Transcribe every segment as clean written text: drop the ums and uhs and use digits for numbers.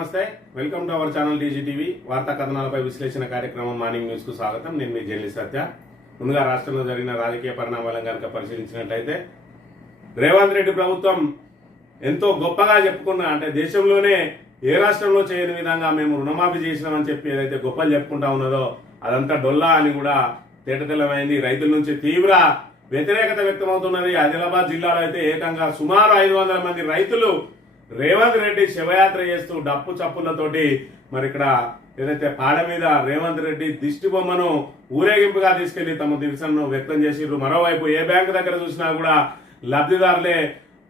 నమస్తే, welcome to our channel TGTV. వార్తా కథనాలపై విశ్లేషణ కార్యక్రమం మార్నింగ్ న్యూస్ కు స్వాగతం. నేను మీ జర్నలిస్ట్ సత్య. ముందుగా రాష్ట్రంలో జరిగిన రాజకీయ పరిణామాలను కనుక పరిశీలించినట్లయితే రేవంత్ రెడ్డి ప్రభుత్వం ఎంతో గొప్పగా చెప్పుకున్న, అంటే దేశంలోనే ఏ రాష్ట్రంలో చేయని విధంగా మేము రుణమాఫీ చేసినామని చెప్పి ఏదైతే గొప్పలు చెప్పుకుంటా ఉన్నదో అదంతా డొల్లా అని కూడా తేటతెల్లమైంది. రైతుల నుంచి తీవ్ర వ్యతిరేకత వ్యక్తమవుతున్నది. ఆదిలాబాద్ జిల్లాలో అయితే ఏకంగా సుమారు 500 మంది రైతులు రేవంత్ రెడ్డి శివయాత్ర చేస్తూ డప్పు చప్పులతోటి మరి ఇక్కడ ఏదైతే పాడ మీద రేవంత్ రెడ్డి దిష్టి బొమ్మను ఊరేగింపుగా తీసుకెళ్లి తమ నిరసనను వ్యక్తం చేసిర్రు. మరోవైపు ఏ బ్యాంకు దగ్గర చూసినా కూడా లబ్ధిదారులే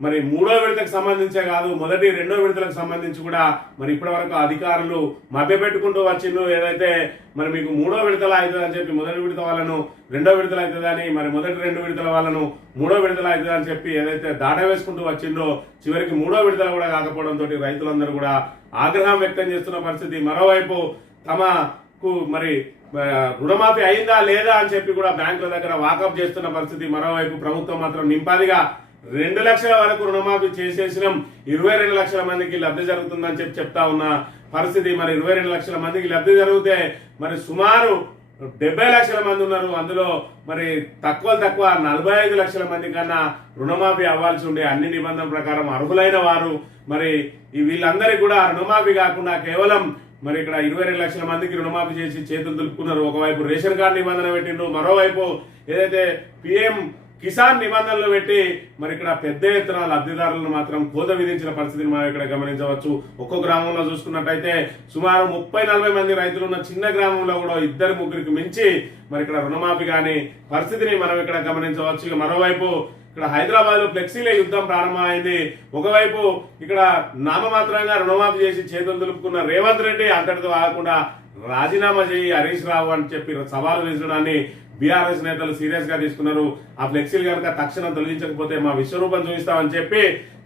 మరి మూడో విడతకు సంబంధించే కాదు, మొదటి రెండో విడతలకు సంబంధించి కూడా మరి ఇప్పటి వరకు అధికారులు మభ్యపెట్టుకుంటూ వచ్చిండ్రు. ఏదైతే మరి మీకు మూడో విడతల అవుతుంది అని చెప్పి మొదటి విడత వాళ్ళను రెండో విడతలు అవుతుందని, మరి మొదటి 2 విడతల వాళ్ళను మూడో విడతలు అవుతుంది అని చెప్పి ఏదైతే దాట వేసుకుంటూ వచ్చిండ్రో చివరికి మూడో విడతలు కూడా కాకపోవడంతో రైతులందరూ కూడా ఆగ్రహం వ్యక్తం చేస్తున్న పరిస్థితి. మరోవైపు తమకు మరి రుణమాఫీ అయిందా లేదా అని చెప్పి కూడా బ్యాంకుల దగ్గర వాకప్ చేస్తున్న పరిస్థితి. మరోవైపు ప్రభుత్వం మాత్రం నింపాదిగా 2 లక్షల వరకు రుణమాఫీ చేసేసినాం, 22 లక్షల మందికి లబ్ధి జరుగుతుందని చెప్తా ఉన్న పరిస్థితి. మరి 22 లక్షల మందికి లబ్ధి జరిగితే మరి సుమారు 70 లక్షల మంది ఉన్నారు. అందులో మరి తక్కువ 45 లక్షల మంది కన్నా రుణమాఫీ అవ్వాల్సి ఉండే, అన్ని నిబంధనల ప్రకారం అర్హులైన వారు మరి వీళ్ళందరికీ కూడా రుణమాఫీ కాకుండా కేవలం మరి ఇక్కడ 22 లక్షల మందికి రుణమాఫీ చేసి చేతులు దులుపుకున్నారు. ఒకవైపు రేషన్ కార్డు నిబంధన పెట్టిండ్రు, మరోవైపు ఏదైతే పిఎం కిసాన్ నిబంధనలు పెట్టి మరి ఇక్కడ పెద్ద ఎత్తున లబ్ధిదారులను మాత్రం కోత విధించిన పరిస్థితిని మనం ఇక్కడ గమనించవచ్చు. ఒక్కో గ్రామంలో చూసుకున్నట్టయితే సుమారు 30-40 మంది రైతులు ఉన్న చిన్న గ్రామంలో కూడా 2-3కి మించి మరి ఇక్కడ రుణమాఫీ కాని పరిస్థితిని మనం ఇక్కడ గమనించవచ్చు. ఇక మరోవైపు ఇక్కడ హైదరాబాద్ లో ఫ్లెక్సీల యుద్ధం ప్రారంభమైంది. ఒకవైపు ఇక్కడ నామమాత్రంగా రుణమాఫీ చేసి చేతులు దులుపుకున్న రేవంత్ రెడ్డి అంతటితో ఆగకుండా రాజీనామా చేయి హరీష్ రావు అని చెప్పి సవాలు విసరడాన్ని బీఆర్ఎస్ నేతలు సీరియస్ గా తీసుకున్నారు. ఆ ఫ్లెక్సీలు కనుక తక్షణం తొలగించకపోతే మా విశ్వరూపం చూపిస్తామని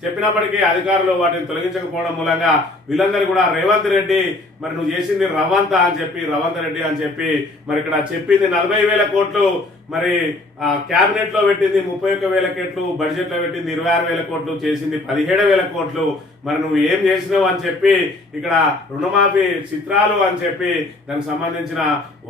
చెప్పినప్పటికీ అధికారులు వాటిని తొలగించకపోవడం మూలంగా వీళ్ళందరూ కూడా రేవంత్ రెడ్డి మరి నువ్వు చేసింది రవంత్ రెడ్డి అని చెప్పి మరి ఇక్కడ చెప్పింది 40,000 కోట్లు, మరి క్యాబినెట్ లో పెట్టింది 31,000 కోట్లు, బడ్జెట్ లో పెట్టింది 26,000 కోట్లు, చేసింది 17,000 కోట్లు. మరి నువ్వు ఏం చేసినావు అని చెప్పి ఇక్కడ రుణమాఫీ చిత్రాలు అని చెప్పి దానికి సంబంధించిన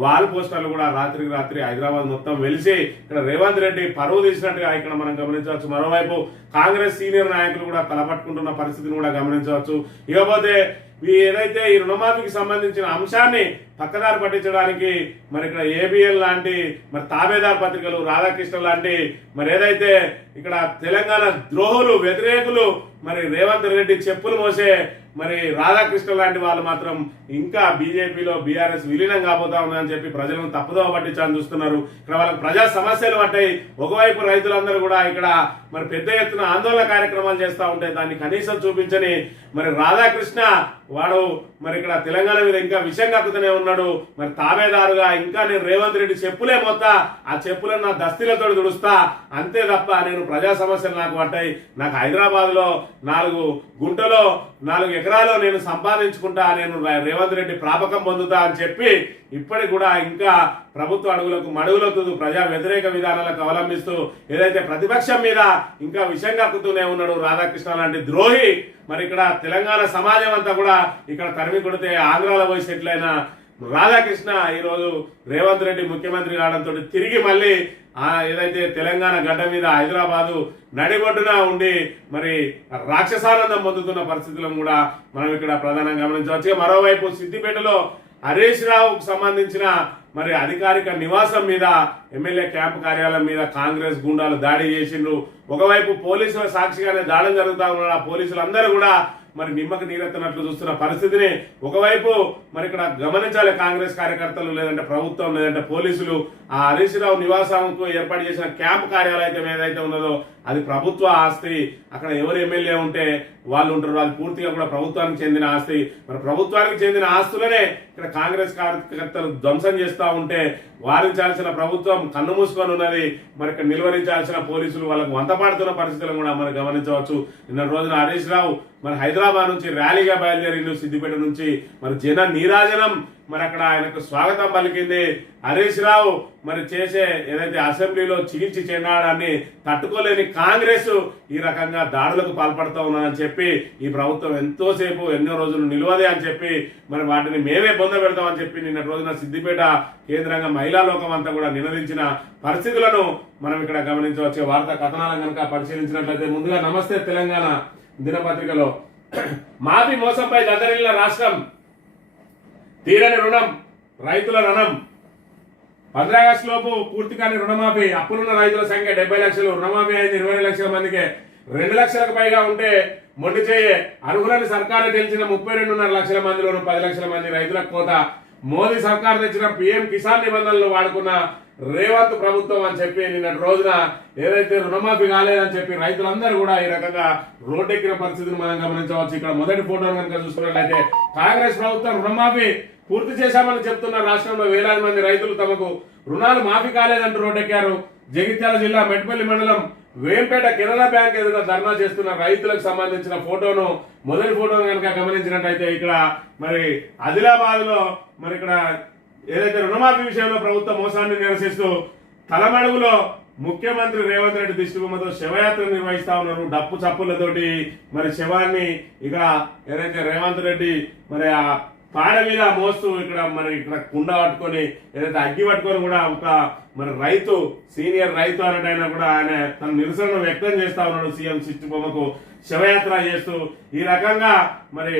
వాల్ పోస్టర్లు కూడా రాత్రి హైదరాబాద్ మొత్తం వెలిసి ఇక్కడ రేవంత్ రెడ్డి పరువు తీసినట్టుగా ఇక్కడ మనం గమనించవచ్చు. మరోవైపు కాంగ్రెస్ సీనియర్ నాయకులు కూడా తలపట్టుకుంటున్న పరిస్థితిని కూడా గమనించవచ్చు. ఇకపోతే ఏదైతే ఈ రుణమాఫీకి సంబంధించిన అంశాన్ని పక్కదారి పట్టించడానికి మరి ఇక్కడ ఏబిఎల్ లాంటి మరి తాబేదార్ పత్రికలు, రాధాకృష్ణ లాంటి మరి ఏదైతే ఇక్కడ తెలంగాణ ద్రోహులు వ్యతిరేకులు మరి రేవంత్ రెడ్డి చెప్పులు మోసే మరి రాధాకృష్ణ లాంటి వాళ్ళు మాత్రం ఇంకా బీజేపీలో బీఆర్ఎస్ విలీనం కాబోతా ఉన్నాయని చెప్పి ప్రజలను తప్పుదోవ పట్టించాలని చూస్తున్నారు. ఇక్కడ వాళ్ళకి ప్రజా సమస్యలు పట్టాయి. ఒకవైపు రైతులందరూ కూడా ఇక్కడ మరి పెద్ద ఎత్తున ఆందోళన కార్యక్రమాలు చేస్తూ ఉంటే దాన్ని కనీసం చూపించని మరి రాధాకృష్ణ వాడు మరి ఇక్కడ తెలంగాణ మీద ఇంకా విషయం కక్కుతూనే ఉన్నాడు. మరి తాబేదారుగా ఇంకా నేను రేవంత్ రెడ్డి చెప్పులే మొత్తా, ఆ చెప్పులను నా దస్తీలతో దుడుస్తా, అంతే తప్ప నేను ప్రజా సమస్యలు నాకు పట్టాయి, నాకు హైదరాబాద్ లో 4 గుంటలో 4 ఎకరాలు నేను సంపాదించుకుంటా, నేను రేవంత్ రెడ్డి ప్రాపకం పొందుతా అని చెప్పి ఇప్పటికి కూడా ఇంకా ప్రభుత్వ అడుగులకు మడుగులవుతూ ప్రజా వ్యతిరేక విధానాలకు అవలంబిస్తూ ఏదైతే ప్రతిపక్షం మీద ఇంకా విషయం కక్కుతూనే ఉన్నాడు రాధాకృష్ణ లాంటి ద్రోహి. మరి ఇక్కడ తెలంగాణ సమాజం అంతా కూడా ఇక్కడ తరిమి కొడితే ఆంధ్రాలో పోయి సెటిల్ అయిన రాధాకృష్ణ ఈరోజు రేవంత్ రెడ్డి ముఖ్యమంత్రి కావడంతో తిరిగి మళ్ళీ ఏదైతే తెలంగాణ గడ్డ మీద హైదరాబాదు నడిబొడ్డున ఉండి మరి రాక్షసానందం పొందుతున్న పరిస్థితులను కూడా మనం ఇక్కడ ప్రధానంగా గమనించవచ్చు. మరోవైపు సిద్దిపేటలో హరీష్ రావుకు సంబంధించిన మరి అధికారిక నివాసం మీద, ఎమ్మెల్యే క్యాంపు కార్యాలయం మీద కాంగ్రెస్ గుండాలు దాడి చేసిండ్రు. ఒకవైపు పోలీసుల సాక్షిగానే దాడులు జరుగుతా ఉన్న పోలీసులందరూ కూడా మరి నిమ్మకు నీరెత్తనట్లు చూస్తున్న పరిస్థితిని ఒకవైపు మరి ఇక్కడ గమనించాలి. కాంగ్రెస్ కార్యకర్తలు లేదంటే ప్రభుత్వం లేదంటే పోలీసులు ఆ హరీష్ రావు నివాసంకు ఏర్పాటు చేసిన క్యాంప్ కార్యాలయం ఏదైతే ఉన్నదో అది ప్రభుత్వ ఆస్తి. అక్కడ ఎవరు ఎమ్మెల్యే ఉంటే వాళ్ళు ఉంటారు, అది పూర్తిగా కూడా ప్రభుత్వానికి చెందిన ఆస్తి. మరి ప్రభుత్వానికి చెందిన ఆస్తులనే ఇక్కడ కాంగ్రెస్ కార్యకర్తలు ధ్వంసం చేస్తూ ఉంటే వారించాల్సిన ప్రభుత్వం కన్ను మూసుకొని ఉన్నది. మరి ఇక్కడ నిలువరించాల్సిన పోలీసులు వాళ్ళకు వంతపాడుతున్న పరిస్థితులను కూడా మనం గమనించవచ్చు. నిన్న రోజున హరీష్ రావు మరి హైదరాబాద్ నుంచి ర్యాలీగా బయలుదేరిండు సిద్దిపేట నుంచి మరి జన నీరాజనం మరి అక్కడ ఆయనకు స్వాగతం పలికింది. హరీష్ రావు మరి చేసే ఏదైతే అసెంబ్లీలో చిగిల్చి చెండాడాన్ని తట్టుకోలేని కాంగ్రెస్ ఈ రకంగా దాడులకు పాల్పడుతూ ఉన్నదని చెప్పి ఈ ప్రభుత్వం ఎంతోసేపు ఎన్నో రోజులు నిలవదే అని చెప్పి మరి వాటిని మేమే పొంద పెడతామని చెప్పి నిన్న రోజున సిద్దిపేట కేంద్రంగా మహిళా లోకం అంతా కూడా నినదించిన పరిస్థితులను మనం ఇక్కడ గమనించవచ్చు. వార్తా కథనాలను కనుక పరిశీలించినట్లయితే ముందుగా నమస్తే తెలంగాణ దినపత్రికలో మాఫీ మోసంపై దద్దరిల్లిన రాష్ట్రం, తీరని రుణం రైతుల రుణం 15 ఆగస్టు లోపు పూర్తి కాని రుణమాఫీ, అప్పులున్న రైతుల సంఖ్య 70 లక్షలు, రుణమాఫీ అయింది 20 లక్షల మందికి. 2 లక్షలకు పైగా ఉంటే మొండి చేయే అర్హులని సర్కారు తెలిసిన 32.5 లక్షల మందిలోను 10 లక్షల మంది రైతులకు కోత. మోదీ సర్కారు తెచ్చిన పీఎం కిసాన్ నిబంధనలు వాడుకున్న రేవంత్ ప్రభుత్వం అని చెప్పి నిన్న రోజున ఏదైతే రుణమాఫీ కాలేదని చెప్పి రైతులందరూ కూడా ఈ రకంగా రోడ్డెక్కిన పరిస్థితిని మనం గమనించవచ్చు. ఇక్కడ మొదటి ఫోటోను కనుక చూసుకున్నట్లయితే కాంగ్రెస్ ప్రభుత్వం రుణమాఫీ పూర్తి చేశామని చెప్తున్న రాష్ట్రంలో వేలాది మంది రైతులు తమకు రుణాలు మాఫీ కాలేదంటూ రోడ్డెక్కారు. జగిత్యాల జిల్లా మెట్పల్లి మండలం వేంపేట కెనరా బ్యాంక్ ఎదుట ధర్నా చేస్తున్న రైతులకు సంబంధించిన ఫోటోను మొదటి ఫోటోను కనుక గమనించినట్టయితే ఇక్కడ మరి ఆదిలాబాద్ లో మరి ఇక్కడ ఏదైతే రుణమాఫీ విషయంలో ప్రభుత్వ మోసాన్ని నిరసిస్తూ తలమడుగులో ముఖ్యమంత్రి రేవంత్ రెడ్డి దిష్టిబొమ్మతో శవయాత్ర నిర్వహిస్తా ఉన్నారు. డప్పు చప్పులతోటి మరి శవాన్ని ఇక్కడ ఏదైతే రేవంత్ రెడ్డి మరి ఆ పాడ మీద మోస్తూ ఇక్కడ కుండ పట్టుకొని ఏదైతే అగ్గి పట్టుకొని కూడా ఒక మరి రైతు సీనియర్ రైతు అన్నట్టయినా కూడా ఆయన తన నిరసనను వ్యక్తం చేస్తా ఉన్నాడు. సీఎం దిష్టిబొమ్మకు శవయాత్ర చేస్తూ ఈ రకంగా మరి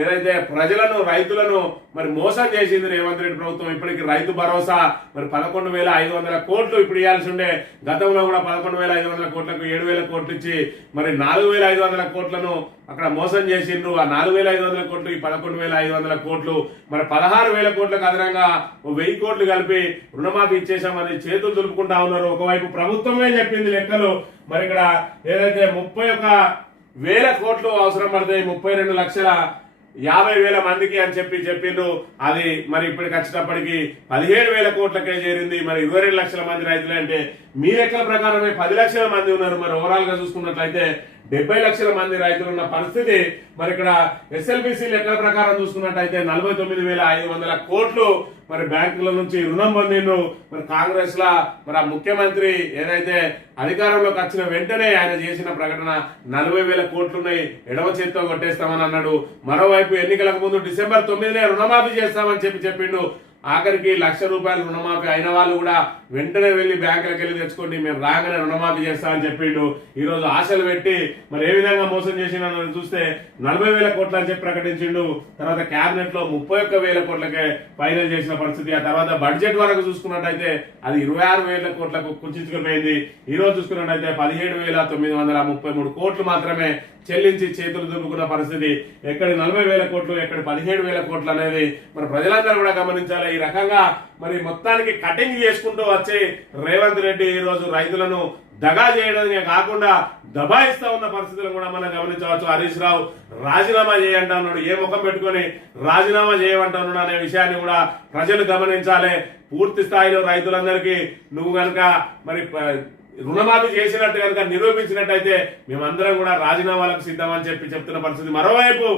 ఏదైతే ప్రజలను రైతులను మరి మోసం చేసింది రేవంత్ రెడ్డి ప్రభుత్వం. ఇప్పటికి రైతు భరోసా మరి 11,500 కోట్లు ఇప్పుడు ఇవ్వాల్సి ఉండే, గతంలో కూడా 11,500 కోట్లకు 7,000 కోట్లు ఇచ్చి మరి 4,500 కోట్లను అక్కడ మోసం చేసిండ్రు. ఆ 4,500 కోట్లు ఈ 11,500 కోట్లు మరి 16,000 కోట్లకు అదనంగా 1,000 కోట్లు కలిపి రుణమాఫీ ఇచ్చేసామని చేతులు దులుపుకుంటా ఉన్నారు. ఒకవైపు ప్రభుత్వమే చెప్పింది లెక్కలు మరి ఇక్కడ ఏదైతే 31,000 కోట్లు అవసరం పడతాయి 32,50,000 మందికి అని చెప్పిండ్రు. అది మరి ఇప్పటికి వచ్చేటప్పటికి 17,000 కోట్లకే చేరింది. మరి 22 లక్షల మంది రైతులు అంటే మీ లెక్కల ప్రకారమే 10 లక్షల మంది ఉన్నారు. మరి ఓవరాల్ గా చూసుకున్నట్లయితే 70 లక్షల మంది రైతులు ఉన్న పరిస్థితి. మరి ఇక్కడ ఎస్ఎల్బిసి లెక్కల ప్రకారం చూసుకున్నట్టయితే 49,500 కోట్లు మరి బ్యాంకుల నుంచి రుణం పొందిండ్రు. మరి కాంగ్రెస్ లా మరి ఆ ముఖ్యమంత్రి ఏదైతే అధికారంలోకి వచ్చిన వెంటనే ఆయన చేసిన ప్రకటన 40,000 కోట్లున్నాయి ఎడమ చేత్తో కొట్టేస్తామని అన్నాడు. మరోవైపు ఎన్నికలకు ముందు డిసెంబర్ 9నే రుణమాఫీ చేస్తామని చెప్పిండు. ఆఖరికి ₹1,00,000 రుణమాఫీ అయిన వాళ్ళు కూడా వెంటనే వెళ్లి బ్యాంకులకు వెళ్ళి తెచ్చుకోండి, మేము రాగానే రుణమాఫీ చేస్తామని చెప్పిండు. ఈ రోజు ఆశలు పెట్టి మరి ఏ విధంగా మోసం చేసిండని చూస్తే 40,000 కోట్లు అని చెప్పి ప్రకటించిండు. తర్వాత క్యాబినెట్ లో 31,000 కోట్లకే ఫైనల్ చేసిన పరిస్థితి. ఆ తర్వాత బడ్జెట్ వరకు చూసుకున్నట్టయితే అది 26,000 కోట్లకు కుచించుకుపోయింది. ఈ రోజు చూసుకున్నట్టయితే 17,933 కోట్లు మాత్రమే చెల్లించి చేతులు దులుపుకున్న పరిస్థితి. ఎక్కడి 40,000 కోట్లు, ఎక్కడి 17,000 కోట్లు అనేది మన ప్రజలందరూ కూడా గమనించాలి. ఈ రకంగా మరి మొత్తానికి కటింగ్ చేసుకుంటూ వచ్చి రేవంత్ రెడ్డి ఈ రోజు రైతులను దగా చేయడమే కాకుండా దబాయిస్తా ఉన్న పరిస్థితులను కూడా మనం గమనించవచ్చు. హరీష్ రావు రాజీనామా చేయంటున్నాడు. ఏ ముఖం పెట్టుకొని రాజీనామా చేయమంటున్నాడు అనే విషయాన్ని కూడా ప్రజలు గమనించాలి. పూర్తి స్థాయిలో రైతులందరికీ నువ్వు కనుక మరి రుణమాఫీ చేసినట్టు కనుక నిరూపించినట్టయితే మేమందరం కూడా రాజీనామాలకు సిద్ధమని చెప్తున్న పరిస్థితి. మరోవైపు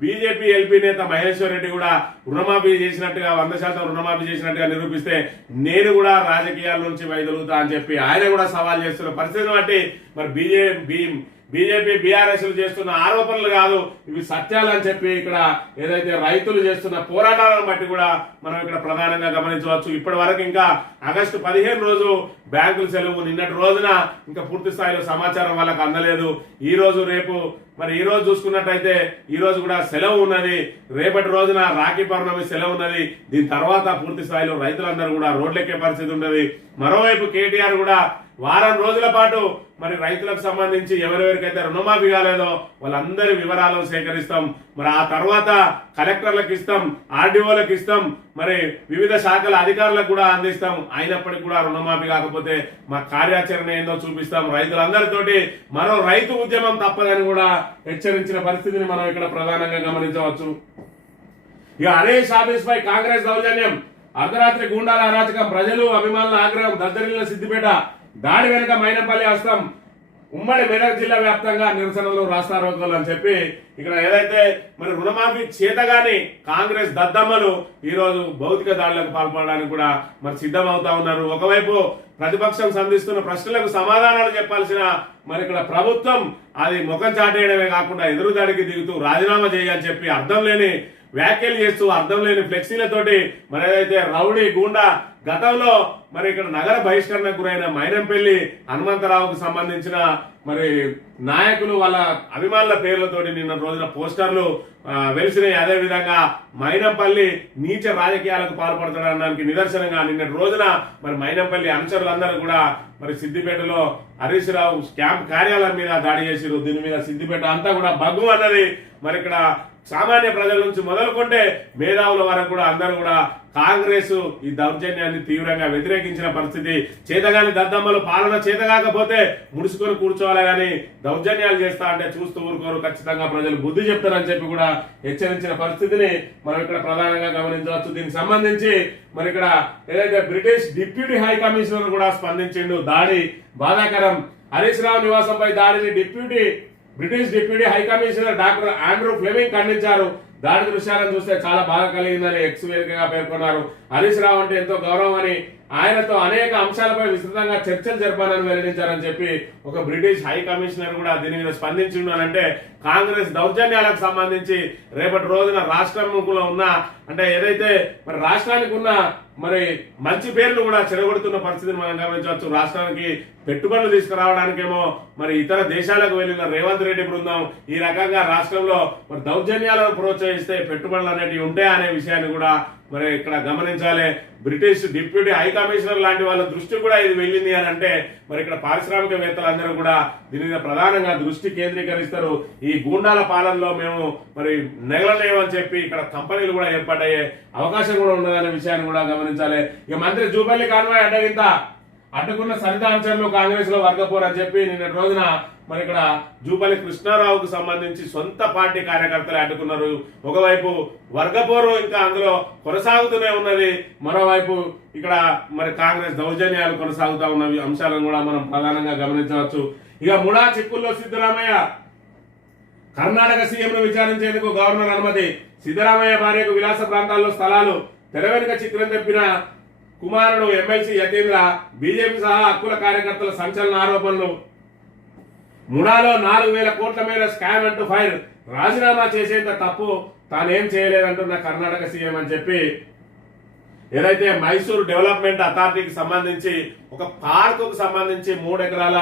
బీజేపీ ఎల్పీ నేత మహేశ్వర్ రెడ్డి కూడా రుణమాఫీ చేసినట్టుగా 100% రుణమాఫీ చేసినట్టుగా నిరూపిస్తే నేను కూడా రాజకీయాల నుంచి వైదొలుగుతా అని చెప్పి ఆయన కూడా సవాల్ చేస్తున్న పరిస్థితిని బట్టి మరి బీజేపీ బీఆర్ఎస్ చేస్తున్న ఆరోపణలు కాదు, ఇవి సత్యాలని చెప్పి ఇక్కడ ఏదైతే రైతులు చేస్తున్న పోరాటాలను బట్టి కూడా మనం ఇక్కడ ప్రధానంగా గమనించవచ్చు. ఇప్పటి వరకు ఇంకా ఆగస్టు 15 రోజు బ్యాంకులు సెలవు. నిన్నటి రోజున ఇంకా పూర్తి స్థాయిలో సమాచారం వాళ్ళకి అందలేదు. ఈ రోజు రేపు మరి ఈ రోజు చూసుకున్నట్టయితే ఈ రోజు కూడా సెలవు ఉన్నది. రేపటి రోజున రాఖీ పౌర్ణమి సెలవు ఉన్నది. దీని తర్వాత పూర్తి స్థాయిలో రైతులందరూ కూడా రోడ్లెక్కే పరిస్థితి ఉన్నది. మరోవైపు కేటీఆర్ కూడా వారం రోజుల పాటు మరి రైతులకు సంబంధించి ఎవరెవరికైతే రుణమాఫీ కాలేదో వాళ్ళందరి వివరాలను సేకరిస్తాం. మరి ఆ తర్వాత కలెక్టర్లకు ఇస్తాం, ఆర్డీఓలకు ఇస్తాం, మరి వివిధ శాఖల అధికారులకు కూడా అందిస్తాం. అయినప్పటికీ కూడా రుణమాఫీ కాకపోతే మా కార్యాచరణ ఏందో చూపిస్తాం. రైతులందరితోటి మరో రైతు ఉద్యమం తప్పదని కూడా హెచ్చరించిన పరిస్థితిని మనం ఇక్కడ ప్రధానంగా గమనించవచ్చు. ఇక హరీష్ ఆఫీస్ పై కాంగ్రెస్ దౌర్జన్యం, అర్ధరాత్రి గూండాల అరాచకం, ప్రజలు అభిమానుల ఆగ్రహం, దద్దరిల్లిన సిద్దిపేట, దాడి వెనుక మైనంపల్లి హస్తం, ఉమ్మడి మెదక్ జిల్లా వ్యాప్తంగా నిరసనలు రాస్తారోకోలు అని చెప్పి ఇక్కడ ఏదైతే మరి రుణమాఫీ చేతగాని కాంగ్రెస్ దద్దమ్మలు ఈ రోజు భౌతిక దాడులకు పాల్పడడానికి కూడా మరి సిద్ధమవుతా ఉన్నారు. ఒకవైపు ప్రతిపక్షం సంధిస్తున్న ప్రశ్నలకు సమాధానాలు చెప్పాల్సిన మరి ఇక్కడ ప్రభుత్వం అది ముఖం చాటేయడమే కాకుండా ఎదురుదాడికి దిగుతూ రాజీనామా చేయని చెప్పి అర్థం లేని వ్యాఖ్యలు చేస్తూ అర్థం లేని ఫ్లెక్సీలతోటి మరి ఏదైతే రౌడీ గూండా గతంలో మరి ఇక్కడ నగర బహిష్కరణకు గురైన మైనంపల్లి హనుమంతరావుకు సంబంధించిన మరి నాయకులు వాళ్ళ అభిమానుల పేర్లతోటి నిన్న రోజున పోస్టర్లు వెలిసినాయి. అదే విధంగా మైనంపల్లి నీచ రాజకీయాలకు పాల్పడతాడనడానికి నిదర్శనంగా నిన్నటి రోజున మరి మైనంపల్లి అనుచరులందరూ కూడా మరి సిద్దిపేటలో హరీష్ రావు క్యాంప్ కార్యాలయం మీద దాడి చేసిరు. దీని మీద సిద్దిపేట అంతా కూడా బగ్గు అన్నది. మరి ఇక్కడ సామాన్య ప్రజల నుంచి మొదలుకుంటే మేధావుల వరకు కూడా అందరూ కూడా కాంగ్రెస్ ఈ దౌర్జన్యాన్ని తీవ్రంగా వ్యతిరేకించిన పరిస్థితి. చేతగాని దద్దమ్మలు పాలన చేతగాకపోతే ముడుచుకొని కూర్చోవాలి కానీ దౌర్జన్యాలు చేస్తా అంటే చూస్తూ ఊరుకోరు, ఖచ్చితంగా ప్రజలు బుద్ధి చెప్తారని చెప్పి కూడా హెచ్చరించిన పరిస్థితిని మనం ఇక్కడ ప్రధానంగా గమనించవచ్చు. దీనికి సంబంధించి మరి ఇక్కడ ఏదైతే బ్రిటిష్ డిప్యూటీ హై కమిషనర్ కూడా స్పందించిండు. దాడి బాధాకరం. హరీష్ రావు నివాసంపై దాడిని British deputy high commissioner doctor Andrew Fleming ఖండించారు. దాడి దృశ్యాలను చూస్తే చాలా బాధ కలిగిందని ఎక్స్ వేదికగా పేర్కొన్నారు. హరీష్ రావు అంటే ఎంతో గౌరవం అని, ఆయనతో అనేక అంశాలపై విస్తృతంగా చర్చలు జరపాలని వెల్లడించారని చెప్పి ఒక బ్రిటిష్ హై కమిషనర్ కూడా దీని మీద స్పందించున్నారంటే కాంగ్రెస్ దౌర్జన్యాలకు సంబంధించి రేపటి రోజున రాష్ట్రంలో ఉన్న అంటే ఏదైతే మరి రాష్ట్రానికి ఉన్న మరి మంచి పేర్లు కూడా చెడగొడుతున్న పరిస్థితిని మనం గమనించవచ్చు. రాష్ట్రానికి పెట్టుబడులు తీసుకురావడానికేమో మరి ఇతర దేశాలకు వెళ్లిన రేవంత్ రెడ్డి బృందం ఈ రకంగా రాష్ట్రంలో మరి దౌర్జన్యాలను ప్రోత్సహిస్తే పెట్టుబడులు అనేటివి ఉంటాయా అనే విషయాన్ని కూడా మరి ఇక్కడ గమనించాలి. బ్రిటిష్ డిప్యూటీ హై కమిషనర్ లాంటి వాళ్ళ దృష్టి కూడా ఇది వెళ్ళింది అని అంటే మరి ఇక్కడ పారిశ్రామికవేత్తలందరూ కూడా దీని మీద ప్రధానంగా దృష్టి కేంద్రీకరిస్తారు. ఈ గూండాల పాలనలో మేము మరి నెగలలేమని చెప్పి ఇక్కడ కంపెనీలు కూడా ఏర్పాటయ్యే అవకాశం కూడా ఉండదనే విషయాన్ని కూడా గమనించాలి. ఇక మంత్రి జూపల్లి కాన్వాయ్ అడ్డుకున్న సరిత అంశాల్లో కాంగ్రెస్ లో వర్గపోరు అని చెప్పి నిన్నటి రోజున మరి ఇక్కడ జూపల్లి కృష్ణారావుకు సంబంధించి సొంత పార్టీ కార్యకర్తలు అడ్డుకున్నారు. ఒకవైపు వర్గపోరు ఇంకా అందులో కొనసాగుతూనే ఉన్నది, మరోవైపు ఇక్కడ మరి కాంగ్రెస్ దౌర్జన్యాలు కొనసాగుతా ఉన్న అంశాలను కూడా మనం ప్రధానంగా గమనించవచ్చు. ఇక ముడా చిక్కుల్లో సిద్ధరామయ్య కర్ణాటక సీఎంను విచారించేందుకు గవర్నర్ అనుమతి. సిద్ధరామయ్య భార్యకు విలాస ప్రాంతాల్లో స్థలాలు, తెర వెనుక చిత్రం తెప్పిన కుమారుడు ఎమ్మెల్సీ యతీంద్ర, బీజేపీ సహా హక్కుల కార్యకర్తల సంచలన ఆరోపణలు. ముడాలో 4,000 కోట్ల మేర స్కామ్ అంటూ ఫైర్. రాజీనామా చేసేంత తప్పు తానేం చేయలేదంటున్న కర్ణాటక సీఎం అని చెప్పి ఏదైతే మైసూరు డెవలప్మెంట్ అథారిటీకి సంబంధించి ఒక పార్కు సంబంధించి 3 ఎకరాల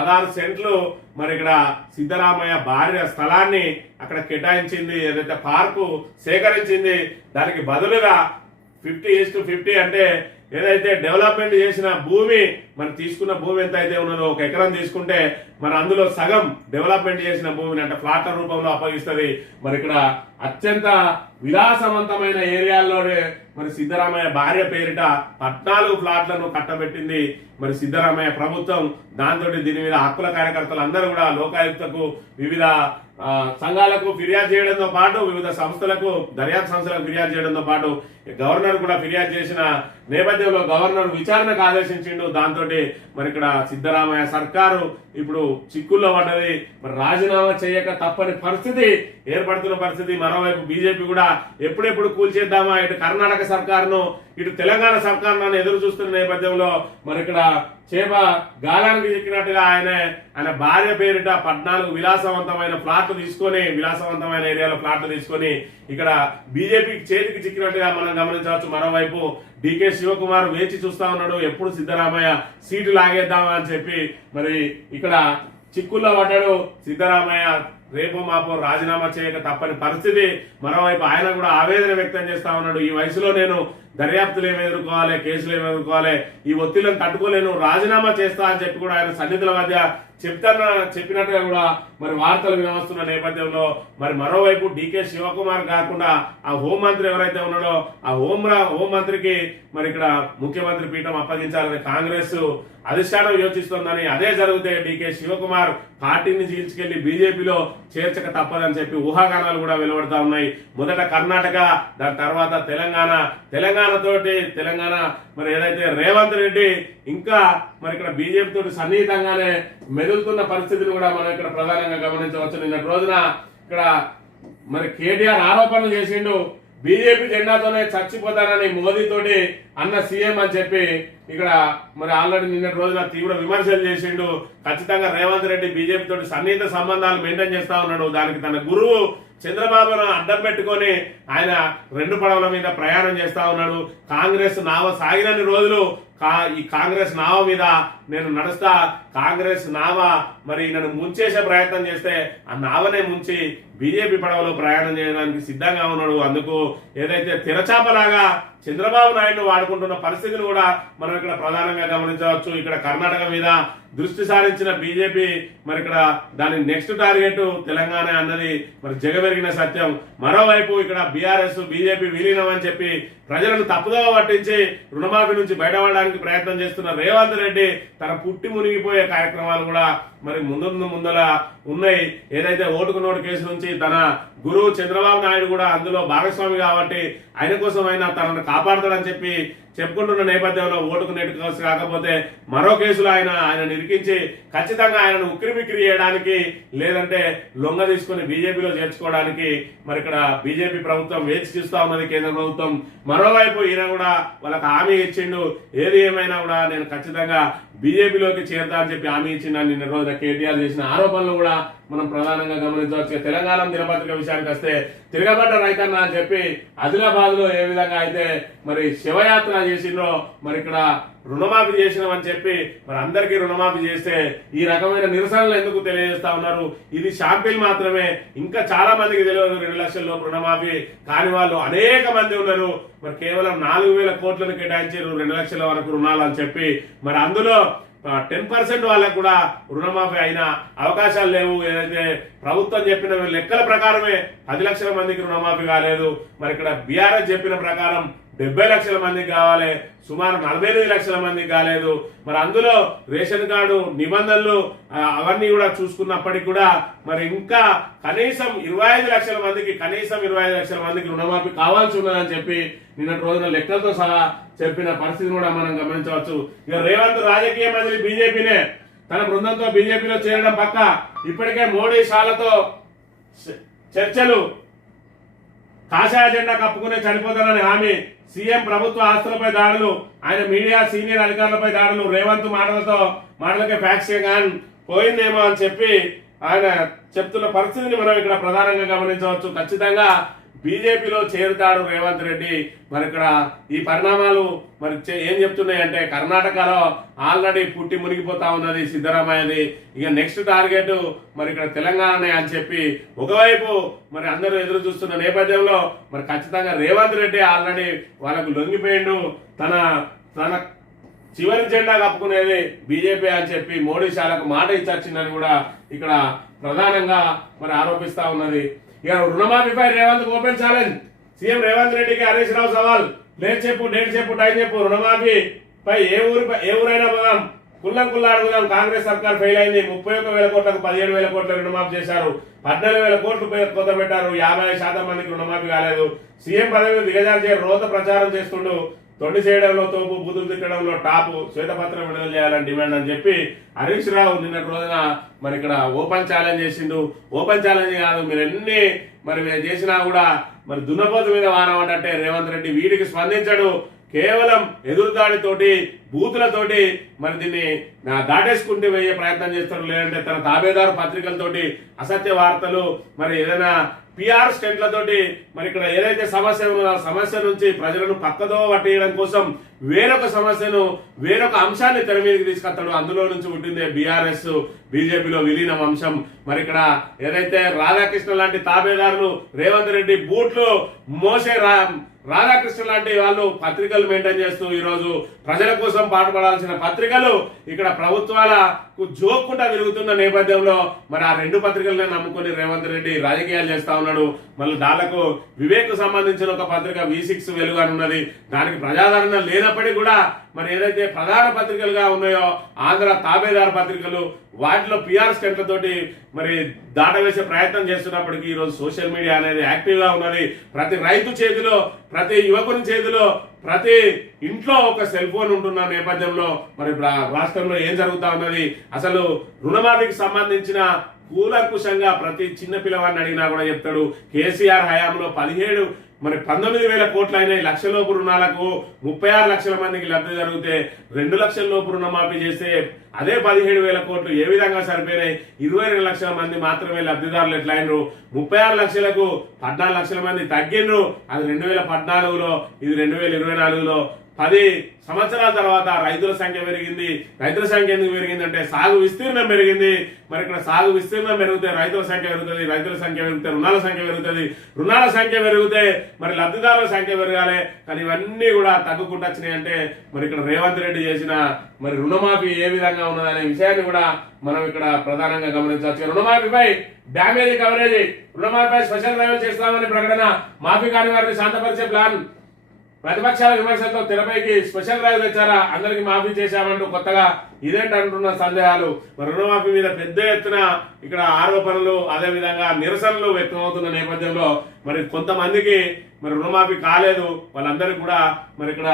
16 సెంట్లు మరి ఇక్కడ సిద్ధరామయ్య భార్య స్థలాన్ని అక్కడ కేటాయించింది, ఏదైతే పార్కు సేకరించింది. దానికి బదులుగా 50:50 అంటే ఏదైతే డెవలప్మెంట్ చేసిన భూమి మరి తీసుకున్న భూమి ఎంత అయితే ఉన్నదో 1 ఎకరం తీసుకుంటే మరి అందులో సగం డెవలప్మెంట్ చేసిన భూమిని అంటే ఫ్లాట్ల రూపంలో అప్పగిస్తుంది. మరి ఇక్కడ అత్యంత విలాసవంతమైన ఏరియాల్లోనే మరి సిద్ధరామయ్య భార్య పేరిట 14 ఫ్లాట్లను కట్టబెట్టింది మరి సిద్ధరామయ్య ప్రభుత్వం. దాంతో దీని మీద హక్కుల కార్యకర్తలు అందరూ కూడా లోకాయుక్తకు వివిధ సంఘాలకు ఫిర్యాదు చేయడంతో పాటు వివిధ సంస్థలకు దర్యాప్తు సంస్థలకు ఫిర్యాదు చేయడంతో పాటు గవర్నర్ కూడా ఫిర్యాదు చేసిన నేపథ్యంలో గవర్నర్ విచారణకు ఆదేశించిండు. దాంతో మరి ఇక్కడ సిద్ధరామయ్య సర్కారు ఇప్పుడు చిక్కుల్లో పడ్డది. మరి రాజీనామా చేయక తప్పని పరిస్థితి ఏర్పడుతున్న పరిస్థితి. మరోవైపు బీజేపీ కూడా ఎప్పుడెప్పుడు కూల్చేద్దామా ఇటు కర్ణాటక సర్కారును ఇటు తెలంగాణ సర్కారును ఎదురు చూస్తున్న నేపథ్యంలో మరి ఇక్కడ చేప గాలానికి చిక్కినట్టుగా ఆయన భార్య పేరిట 14 విలాసవంతమైన ఫ్లాట్లు తీసుకొని విలాసవంతమైన ఏరియాలో ఫ్లాట్లు తీసుకొని ఇక్కడ బీజేపీకి చేతికి చిక్కినట్టుగా మనం గమనించవచ్చు. మరోవైపు డికే శివకుమార్ వేచి చూస్తా ఉన్నాడు, ఎప్పుడు సిద్ధరామయ్య సీటు లాగేద్దామా అని చెప్పి మరి ఇక్కడ చిక్కుల్లో పడ్డాడు సిద్ధరామయ్య. రేపు మాపో రాజీనామా చేయక తప్పని పరిస్థితి. మరోవైపు ఆయన కూడా ఆవేదన వ్యక్తం చేస్తా ఉన్నాడు. ఈ వయసులో నేను దర్యాప్తులు ఏమి ఎదుర్కోవాలి, కేసులు ఏమి ఎదుర్కోవాలి, ఈ ఒత్తిళ్లను తట్టుకోలేను, రాజీనామా చేస్తా అని చెప్పి కూడా ఆయన సన్నిధుల మధ్య చెప్పినట్టుగా కూడా మరి వార్తలు వినవస్తున్న నేపథ్యంలో మరి మరోవైపు డికే శివకుమార్ కాకుండా ఆ హోంమంత్రి ఎవరైతే ఉన్నాడో ఆ హోంమంత్రికి మరి ఇక్కడ ముఖ్యమంత్రి పీఠం అప్పగించాలని కాంగ్రెస్ అధిష్టానం యోచిస్తోందని, అదే జరిగితే డికే శివకుమార్ పార్టీని చీల్చుకెళ్లి బీజేపీలో చేర్చక తప్పదని చెప్పి ఊహాగానాలు కూడా వెలువడతా ఉన్నాయి. మొదట కర్ణాటక, దాని తర్వాత తెలంగాణ తెలంగాణ మరి ఏదైతే రేవంత్ రెడ్డి ఇంకా మరి ఇక్కడ బీజేపీ తోటి సన్నిహితంగానే మెదులుతున్న పరిస్థితిని కూడా మనం ఇక్కడ ప్రధానంగా గమనించవచ్చు. నిన్నటి రోజున ఇక్కడ మరి కేటీఆర్ ఆరోపణలు చేసిండు, బీజేపీ జెండాతోనే చచ్చిపోతానని మోదీ తోటి అన్న సీఎం అని చెప్పి ఇక్కడ మరి ఆల్రెడీ నిన్నటి రోజున తీవ్ర విమర్శలు చేసిండు. ఖచ్చితంగా రేవంత్ రెడ్డి బీజేపీ తోటి సన్నిహిత సంబంధాలు మెయింటైన్ చేస్తా ఉన్నాడు. దానికి తన గురువు చంద్రబాబును అడ్డం పెట్టుకొని ఆయన రెండు పడవల మీద ప్రయాణం చేస్తా ఉన్నాడు. కాంగ్రెస్ నావ సాగినన్ని రోజులు ఈ కాంగ్రెస్ నావ మీద నేను నడుస్తా, కాంగ్రెస్ నావ మరి నన్ను ముంచేసే ప్రయత్నం చేస్తే ఆ నావనే ముంచి బీజేపీ పడవలో ప్రయాణం చేయడానికి సిద్ధంగా ఉన్నాడు. అందుకు ఏదైతే తెరచాపలాగా చంద్రబాబు నాయుడు వాడుకుంటున్న పరిస్థితిని కూడా మనం ఇక్కడ ప్రధానంగా గమనించవచ్చు. ఇక్కడ కర్ణాటక మీద దృష్టి సారించిన బీజేపీ మరి ఇక్కడ దాని నెక్స్ట్ టార్గెట్ తెలంగాణ అన్నది మరి జగమెరిగిన సత్యం. మరోవైపు ఇక్కడ బీఆర్ఎస్ బీజేపీ విలీనం అని చెప్పి ప్రజలను తప్పుదోవ పట్టించి రుణమాఫీ నుంచి బయటపడడానికి ప్రయత్నం చేస్తున్న రేవంత్ రెడ్డి తన పుట్టి మునిగిపోయే కార్యక్రమాలు కూడా మరి ముందల ఉన్నాయి. ఏదైతే ఓటుకు నోటు కేసు నుంచి తన గురువు చంద్రబాబు నాయుడు కూడా అందులో భాగస్వామి కాబట్టి ఆయన కోసం ఆయన తనను కాపాడతాడని చెప్పి చెప్పుకుంటున్న నేపథ్యంలో ఓటుకు నెట్టు కేసు కాకపోతే మరో కేసులో ఆయన ఇరికించి ఖచ్చితంగా ఆయనను ఉక్కిరిబిక్కిరి చేయడానికి లేదంటే లొంగ తీసుకుని బీజేపీలో చేర్చుకోవడానికి మరి ఇక్కడ బీజేపీ ప్రభుత్వం వేచి చూస్తా ఉన్నది, కేంద్ర ప్రభుత్వం. మరోవైపు ఈయన కూడా వాళ్ళకి హామీ ఇచ్చిండు, ఏది ఏమైనా కూడా నేను ఖచ్చితంగా బీజేపీలోకి చేరతా అని చెప్పి హామీ ఇచ్చిందని నిన్న రోజున కేటీఆర్ చేసిన ఆరోపణలు కూడా మనం ప్రధానంగా గమనించవచ్చు. తెలంగాణ దినపత్రిక విషయానికి వస్తే తిరగబడ్డ రైతన్న అని చెప్పి ఆదిలాబాద్ లో ఏ విధంగా అయితే మరి శివయాత్ర చేసిండ్రో మరి ఇక్కడ రుణమాఫీ చేసినామని చెప్పి మరి అందరికీ రుణమాఫీ చేస్తే ఈ రకమైన నిరసనలు ఎందుకు తెలియజేస్తా ఉన్నారు? ఇది షాంపిల్ మాత్రమే, ఇంకా చాలా మందికి తెలియదు 2 లక్షల లోపు రుణమాఫీ కాని వాళ్ళు అనేక మంది ఉన్నారు. మరి కేవలం 4,000 కోట్లను కేటాయించారు 2 లక్షల వరకు రుణాలు అని చెప్పి మరి అందులో 10% వాళ్ళకు కూడా రుణమాఫీ అయిన అవకాశాలు లేవు. ఏదైతే ప్రభుత్వం చెప్పిన లెక్కల ప్రకారమే 10 లక్షల మందికి రుణమాఫీ కాలేదు. మరి ఇక్కడ బీఆర్ఎస్ చెప్పిన ప్రకారం 70 లక్షల మందికి కావాలి, సుమారు 48 లక్షల మందికి కాలేదు. మరి అందులో రేషన్ కార్డు నిబంధనలు అవన్నీ కూడా చూసుకున్నప్పటికీ కూడా మరి ఇంకా కనీసం 25 లక్షల మందికి రుణమాఫీ కావాల్సి ఉన్నదని చెప్పి నిన్నటి రోజున లెక్కలతో సహా చెప్పిన పరిస్థితిని కూడా మనం గమనించవచ్చు. ఇక రేవంత్ రాజకీయ మంత్రి బీజేపీనే, తన బృందంతో బీజేపీలో చేరడం పక్క. ఇప్పటికే మోడీ షాలతో చర్చలు, కాషాయ జెండా కప్పుకునే చనిపోతానని హామీ, సీఎం ప్రభుత్వ ఆస్తులపై దాడులు, ఆయన మీడియా సీనియర్ అధికారులపై దాడులు, రేవంత్ మాటలకే ఫ్యాక్స్ పోయిందేమో అని చెప్పి ఆయన చెప్తున్న పరిస్థితిని మనం ఇక్కడ ప్రధానంగా గమనించవచ్చు. ఖచ్చితంగా బీజేపీలో చేరుతాడు రేవంత్ రెడ్డి. మరి ఇక్కడ ఈ పరిణామాలు మరి ఏం చెప్తున్నాయంటే కర్ణాటకలో ఆల్రెడీ పుట్టి మునిగిపోతా ఉన్నది సిద్ధరామయ్యది. ఇక నెక్స్ట్ టార్గెట్ మరి ఇక్కడ తెలంగాణనే అని చెప్పి ఒకవైపు మరి అందరూ ఎదురు చూస్తున్న నేపథ్యంలో మరి ఖచ్చితంగా రేవంత్ రెడ్డి ఆల్రెడీ వాళ్ళకు లొంగిపోయిండు. తన చివరి జెండా కప్పుకునేది బీజేపీ అని చెప్పి మోడీ షాలకు మాట ఇచ్చొచ్చిందని కూడా ఇక్కడ ప్రధానంగా మరి ఆరోపిస్తా ఉన్నది. ఇక రుణమాఫీపై Revanth open challenge, CM Revanth రెడ్డికి హరీష్ రావు సవాల్, డేట్ చెప్పు టైం చెప్పు, రుణమాఫీపై ఏ ఊరైనా పోదాం, కుల్లా అడుగుదాం. కాంగ్రెస్ సర్కార్ ఫెయిల్ అయింది, 31,000 కోట్లకు 17,000 కోట్ల రుణమాఫీ చేశారు, 14,000 కోట్లు కొత్త పెట్టారు, 50% మందికి రుణమాఫీ కాలేదు. సీఎం పదవిని దిగజార్చే రోత ప్రచారం చేస్తుండు, తొండి చేయడంలో తోపు, బుద్ధులు తిట్టడంలో టాపు, శ్వేతపత్రం విడుదల చేయాలని డిమాండ్ అని చెప్పి హరీష్ రావు నిన్నటి రోజున మరి ఇక్కడ ఓపెన్ ఛాలెంజ్ చేసిండు. ఓపెన్ ఛాలెంజ్ కాదు, మీరు ఎన్ని మరి చేసినా కూడా మరి దున్నపోతు మీద వానమంటే రేవంత్ రెడ్డి వీటికి స్పందించాడు. కేవలం ఎదురుదాడితోటి బూతులతోటి మరి దీన్ని దాటేసుకుంటూ వేయే ప్రయత్నం చేస్తారు. లేదంటే తన తాబేదారు పత్రికలతోటి అసత్య వార్తలు, మరి ఏదైనా పిఆర్ స్టెంట్లతోటి మరి ఇక్కడ ఏదైతే సమస్య ఉందో ఆ సమస్య నుంచి ప్రజలను పక్కదో పట్టేయడం కోసం వేరొక అంశాన్ని తెర మీదకి తీసుకొస్తాడు. అందులో నుంచి పుట్టిందే బీఆర్ఎస్ బీజేపీలో విలీనం అంశం. మరి ఇక్కడ ఏదైతే రాధాకృష్ణ లాంటి తాబేదారులు రేవంత్ రెడ్డి బూట్లు మోసే రాధాకృష్ణ లాంటి వాళ్ళు పత్రికలు మెయింటైన్ చేస్తూ ఈరోజు ప్రజల కోసం పాటుపడాల్సిన పత్రికలు ఇక్కడ ప్రభుత్వాల జోక్కుంటా తిరుగుతున్న నేపథ్యంలో మరి ఆ రెండు పత్రికలనే నమ్ముకొని రేవంత్ రెడ్డి రాజకీయాలు చేస్తా ఉన్నాడు. మళ్ళీ దాళ్లకు వివేక్ సంబంధించిన ఒక పత్రిక V6 వెలుగు అని ఉన్నది. దానికి ప్రజాదరణ లేనప్పటికీ కూడా మరి ఏదైతే ప్రధాన పత్రికలుగా ఉన్నాయో ఆంధ్ర తాబేదారు పత్రికలు వాటిలో PR స్టెంట్లతోటి మరి దాటవేసే ప్రయత్నం చేస్తున్నప్పటికీ ఈరోజు సోషల్ మీడియా అనేది యాక్టివ్ గా ఉన్నది. ప్రతి రైతు చేతిలో, ప్రతి యువకుని చేతిలో, ప్రతి ఇంట్లో ఒక సెల్ ఫోన్ ఉంటున్న నేపథ్యంలో మరి రాష్ట్రంలో ఏం జరుగుతా ఉన్నది, అసలు రుణమాఫీకి సంబంధించిన కూలంకుషంగా ప్రతి చిన్న పిల్లవాడిని అడిగినా కూడా చెప్తాడు. కేసీఆర్ హయాంలో 19,000 కోట్లు అయినాయి. లక్షలోపు రుణాలకు 36 లక్షల మందికి లబ్ధి జరిగితే 2 లక్షల లోపు రుణమాఫీ చేస్తే అదే 17,000 కోట్లు ఏ విధంగా సరిపోయినాయి? 22 లక్షల మంది మాత్రమే లబ్ధిదారులు ఎట్లయినరు. 36 లక్షలకు 14 లక్షల మంది తగ్గిండ్రు. అది 2014లో, ఇది 2024లో. 10 సంవత్సరాల తర్వాత రైతుల సంఖ్య పెరిగింది. రైతుల సంఖ్య ఎందుకు పెరిగిందంటే సాగు విస్తీర్ణం పెరిగింది. మరి ఇక్కడ సాగు విస్తీర్ణం పెరిగితే రైతుల సంఖ్య పెరుగుతుంది, రైతుల సంఖ్య పెరిగితే రుణాల సంఖ్య పెరుగుతుంది, రుణాల సంఖ్య పెరిగితే మరి లబ్ధిదారుల సంఖ్య పెరగాలి. కానీ ఇవన్నీ కూడా తగ్గుకుంటూ వచ్చినాయి. అంటే మరి ఇక్కడ రేవంత్ రెడ్డి చేసిన మరి రుణమాఫీ ఏ విధంగా ఉన్నదనే విషయాన్ని కూడా మనం ఇక్కడ ప్రధానంగా గమనించవచ్చు. రుణమాఫీపై డ్యామేజ్ కవరేజ్, రుణమాఫీపై స్పెషల్ డ్రైవ్ చేస్తామని ప్రకటన, మాఫీ కాని వారిని శాంతపరిచే ప్లాన్, ప్రతిపక్షాల విమర్శలతో తెరపైకి స్పెషల్ డ్రైవ్ తెచ్చారా, అందరికి మాఫీ చేశామంటూ కొత్తగా ఇదేంటంటున్న సందేహాలు. మరి రుణమాఫీ మీద పెద్ద ఎత్తున ఇక్కడ ఆరోపణలు, అదేవిధంగా నిరసనలు వ్యక్తమవుతున్న నేపథ్యంలో మరి కొంతమందికి మరి రుణమాఫీ కాలేదు. వాళ్ళందరికీ కూడా మరి ఇక్కడ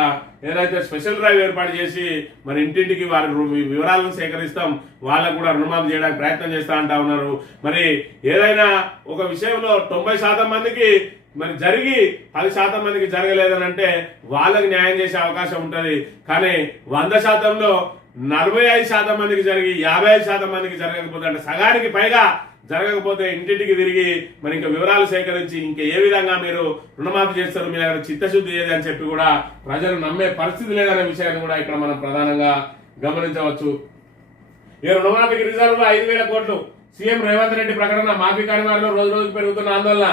ఏదైతే స్పెషల్ డ్రైవ్ ఏర్పాటు చేసి మరి ఇంటింటికి వారి వివరాలను సేకరిస్తాం, వాళ్ళకు కూడా రుణమాఫీ చేయడానికి ప్రయత్నం చేస్తా అంటా ఉన్నారు. మరి ఏదైనా ఒక విషయంలో 90% మందికి మరి జరిగి 10% మందికి జరగలేదని అంటే వాళ్ళకి న్యాయం చేసే అవకాశం ఉంటది. కానీ 100%లో 45% మందికి జరిగి 55% మందికి జరగకపోతే, అంటే సగానికి పైగా జరగకపోతే ఇంటింటికి తిరిగి మరి ఇంకా వివరాలు సేకరించి ఇంకా ఏ విధంగా మీరు రుణమాఫీ చేస్తారు, మీ దగ్గర చిత్తశుద్ధి ఏది అని చెప్పి కూడా ప్రజలు నమ్మే పరిస్థితి లేదనే విషయాన్ని కూడా ఇక్కడ మనం ప్రధానంగా గమనించవచ్చు. ఈ రుణమాఫీకి రిజర్వ్ 5,000 కోట్లు. సీఎం రేవంత్ రెడ్డి ప్రకటన, మాఫీ కాని వారిలో రోజు రోజుకు పెరుగుతున్న ఆందోళన,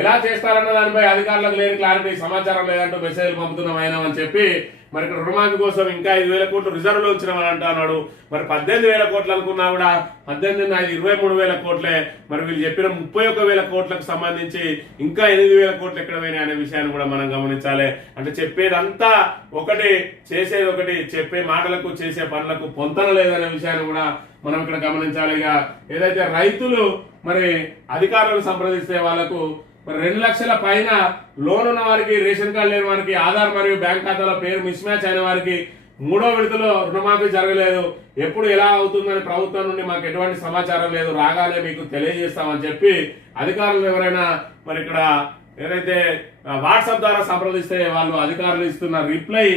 ఎలా చేస్తారన్న దానిపై అధికారులకు లేని క్లారిటీ, సమాచారం లేదంటూ మెసేజ్లు పంపుతున్నాం ఆయన అని చెప్పి మరి ఇక్కడ రుణమాఫీ కోసం ఇంకా 5,000 కోట్లు రిజర్వ్ లో ఉంచినామని అంటున్నాడు. మరి 18,000 కోట్లు అనుకున్నా కూడా 18 23,000 కోట్లే. మరి వీళ్ళు చెప్పిన 31,000 కోట్లకు సంబంధించి ఇంకా 8,000 కోట్లు ఎక్కడ పోయినాయి అనే విషయాన్ని కూడా మనం గమనించాలి. అంటే చెప్పేదంతా ఒకటి, చేసేది ఒకటి, చెప్పే మాటలకు చేసే పనులకు పొంతన లేదనే విషయాన్ని కూడా మనం ఇక్కడ గమనించాలి. ఇక ఏదైతే రైతులు మరి అధికారులను సంప్రదిస్తే వాళ్లకు మరి 2 లక్షల పైన లోన్ ఉన్న వారికి, రేషన్ కార్డు లేని వారికి, ఆధార్ మరియు బ్యాంక్ ఖాతాలో పేరు మిస్ మ్యాచ్ అయిన వారికి 3వ విడతలో రుణమాఫీ జరగలేదు. ఎప్పుడు ఎలా అవుతుందని ప్రభుత్వం నుండి మాకు ఎటువంటి సమాచారం లేదు, రాగానే మీకు తెలియజేస్తామని చెప్పి అధికారులు ఎవరైనా మరి ఇక్కడ ఏదైతే వాట్సాప్ ద్వారా సంప్రదిస్తే వాళ్ళు అధికారులు ఇస్తున్న రిప్లై